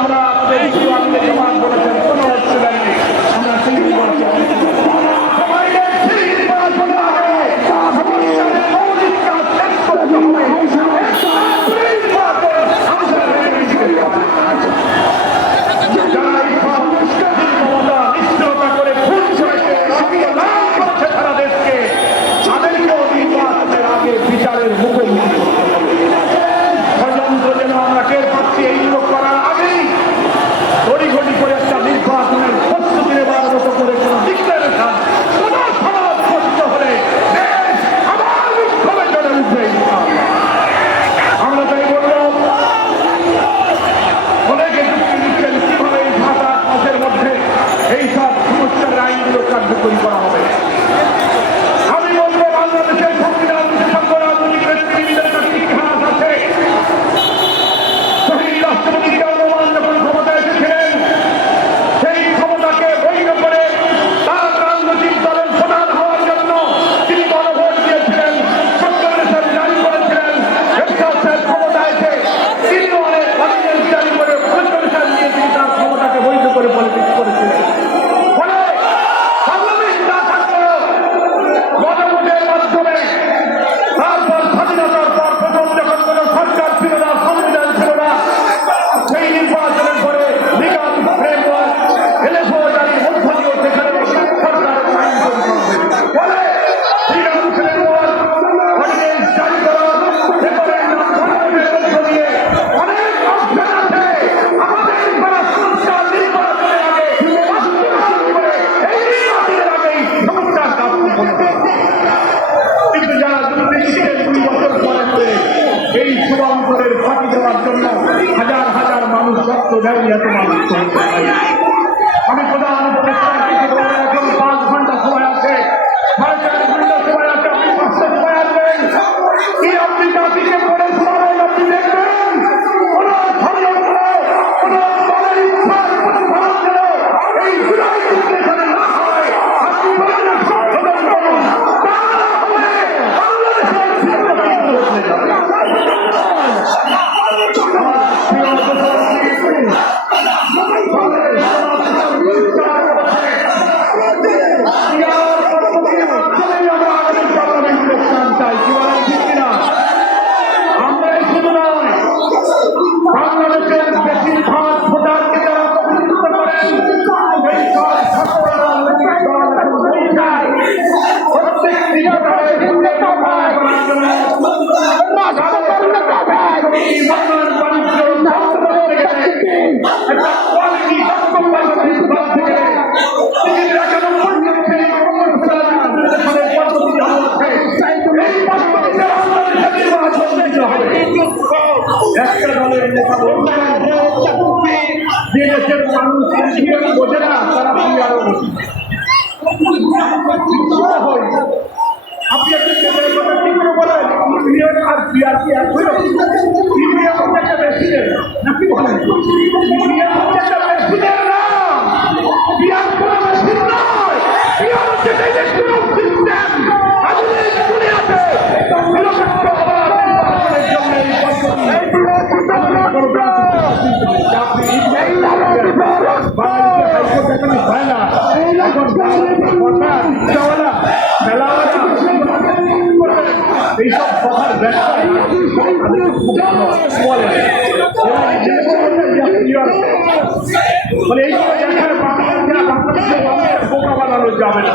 আমরা বোঝাইয়া তোমার আমি প্রধান একটা দলের নেতা যে দেশের মানুষ বোঝে না তারা আমি আরও আপনি একটা কেন্দ্রের কথা আর বিআরপি এক হয়ে ইউনিয়ন আপনাকে বেশি দেন নাকি বলেন এইসব কথার ব্যাখ্যা মানে এইসব ব্যাখ্যার বাংলা যাবে না